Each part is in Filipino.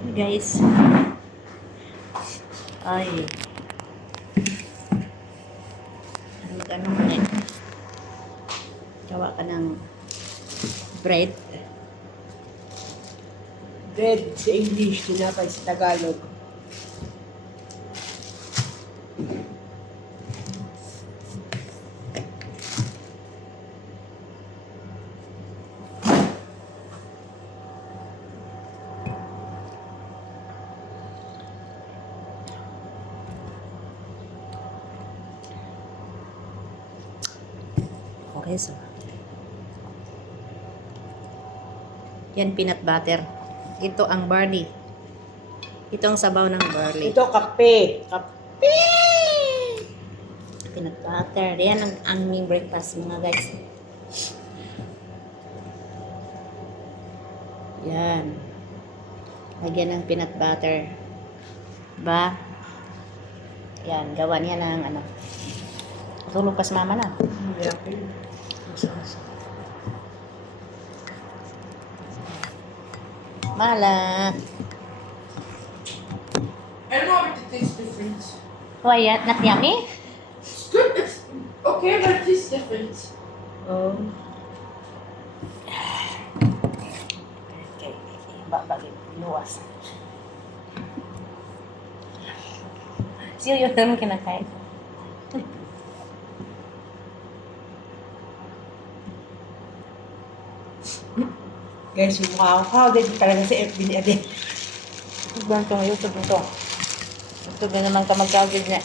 Guys, ay, ano mo eh. Gawa ka ng bread. Bread sa English, tinapay sa Tagalog. Okay, so. Yan, peanut butter. Ito ang barley. Ito ang sabaw ng barley. Ito, kape. Kape! Peanut butter. Yan ang aming breakfast, mga guys. Yan. Lagyan ng peanut butter. Ba? Yan, gawa niya ng ano. Tulog pa si mama na. Mala. I don't know if it tastes different. Why, not yummy? It's good. It's okay, but it tastes different. Oh. Okay. Babagin. Luwas. Siyo yun naman kinakain. Guys, yung mukha ko crowded talaga sa FB ni Ade. Ibang itong YouTube nito. YouTube na naman ka mag-crowded niya.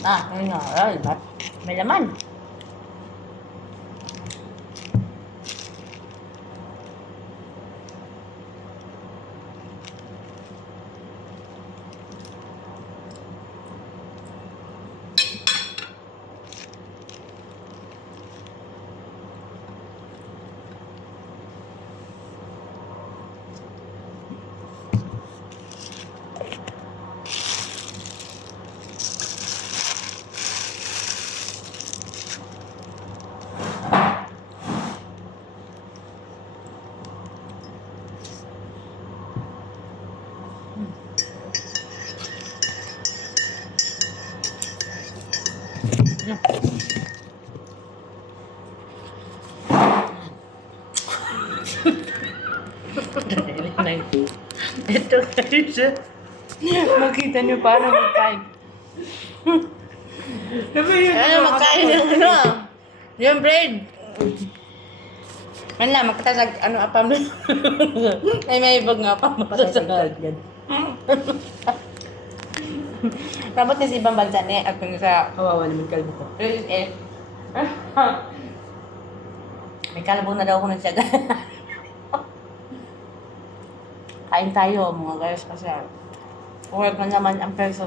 Ayun nga. Ay, may laman. Ito guys. Makita niyo paano magkain. Ano magkain yung ano? Yung bread. Ano lang, magkatasag, ano apam doon. May ibag nga pa. Pasasagad yan. Rabot na sa ibang bansa ni at kung sa Kawawa naman kalbo ko. may kalabong na daw ako nagsaga. Kain tayo mga guys kasi work na naman ang person.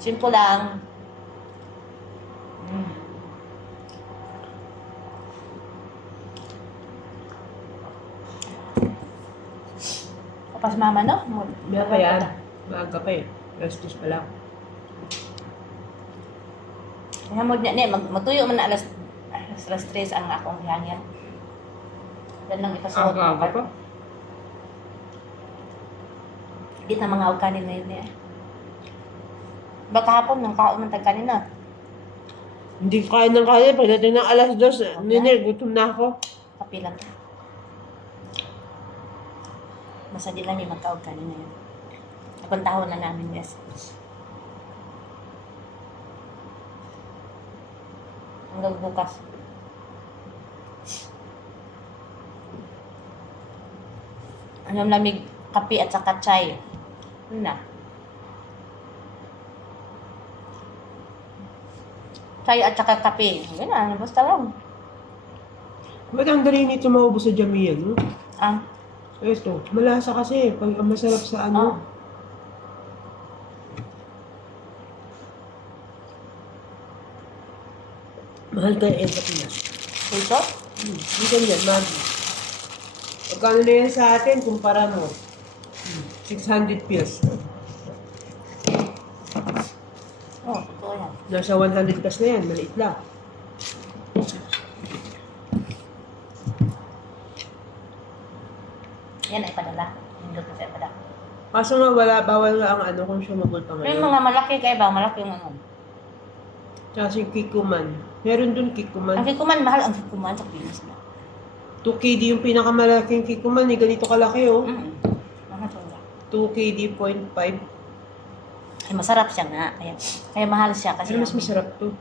Simple lang. Kapas mama no? Meron pa yan. Maaga pa eh. Gastos pa lang. Hamod niya, matuyo man na alas 3 ang akong hangyan. Yan lang ipasuot. Aga pa? Hindi na mga kanin na yun eh. Baka hapon nang kaon man tag kanina. Hindi ko kain ng kanin. Pagdating ng alas 2, Niner, gutom na ako. Kapilang. Basta di lang yung magkaon kanina yun. Napuntahon na namin, yes. Hanggang bukas. Anong lamig kape at saka chai. Yun na. Chai at saka kape. Yun na, basta lang. Ba't ang dali nito maubos sa Jamia, no? Ah, Ito, malasa kasi. Pag masarap sa ano. Mahal tayo sa Pinas. puso? Hindi ganyan, Maggi. Pagkano na yan sa atin, kumpara mo. 600 pesos. Oh, totoo yan. Nasa 100 pesos na yan, maliit lang. Yan ay padala. Hindi ko siya padala. Kaso nga bawal nga ang ano consumable pa May ngayon. mga malaki kayo ba? Malaki yung ano. Tsaka si Kikuman. Meron dun Ang Kikuman. kikuman, mahal ang kikuman sa Pinas na. 2KD yung pinakamalaking Kikuman eh. Ganito kalaki oh. Mahal siya. 2KD 0.5. Ay, masarap siya nga. Kaya mahal siya kasi. Pero mas masarap to.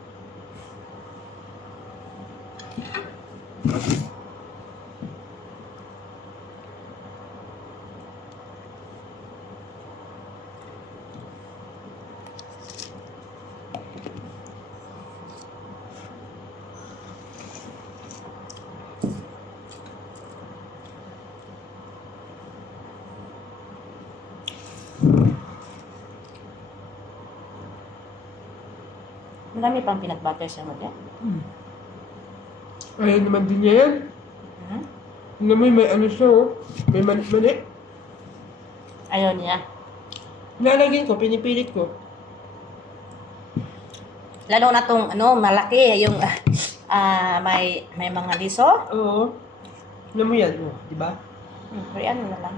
Marami pang peanut butter sa model. Ayaw naman din niya yan. Hmm? Alam mo, may ano siya oh. May mani. Ayaw niya. Lalagyan ko, pinipilit ko. Lalo na tong ano, malaki. Yung may mga liso. Oo. Alam mo yan, oh, di ba? Pero ano na lang.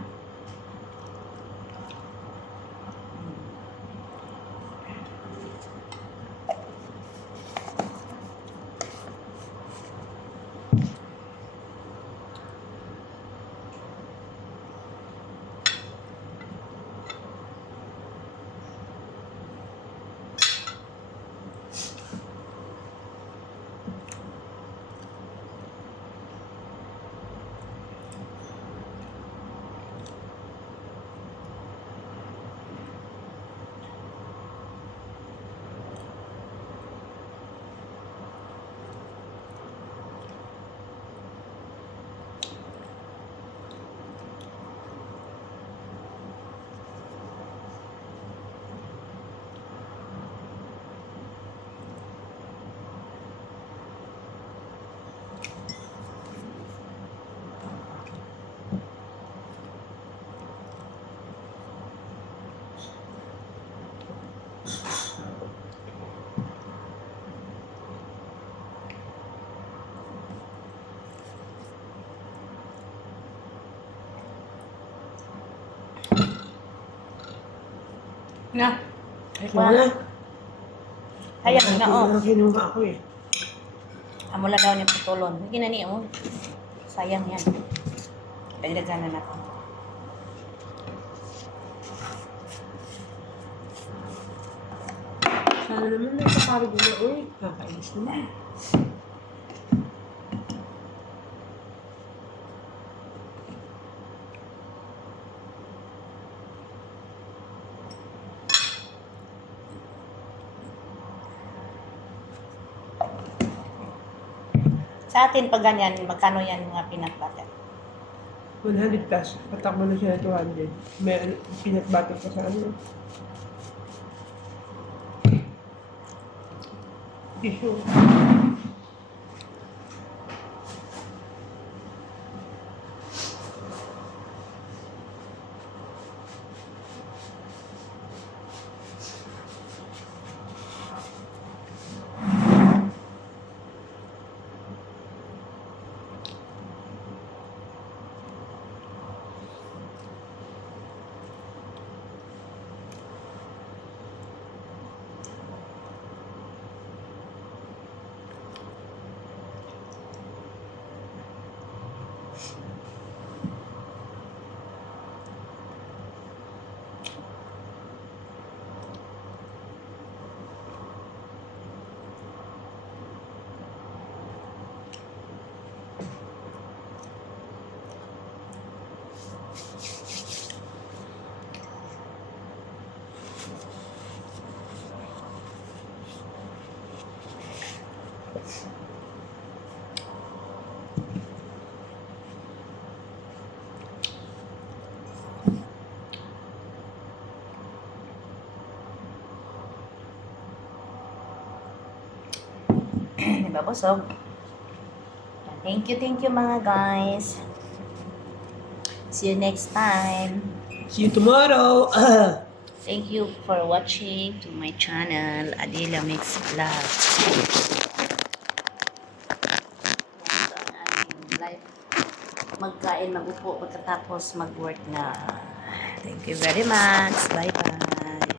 Na. Wala. Hayang na oh. Kinuha ako eh. Amula daw niya putulon. Hindi na niya oh. Sayang yan. Dagdagan na natin. Sana naman nagpaparod na uy. Kakainis naman. Sa atin, pag ganyan, magkano yan mga peanut butter? 100 plus. Patakbo na siya na 200. May ano, peanut butter pa sa ano. Tissue. Diba, busog? Thank you mga guys. See you next time. See you tomorrow. Thank you for watching to my channel, Adela Mix Vlog. Yan ang aking life magkain, magupo pagkatapos mag-work na. Thank you very much. Bye-bye.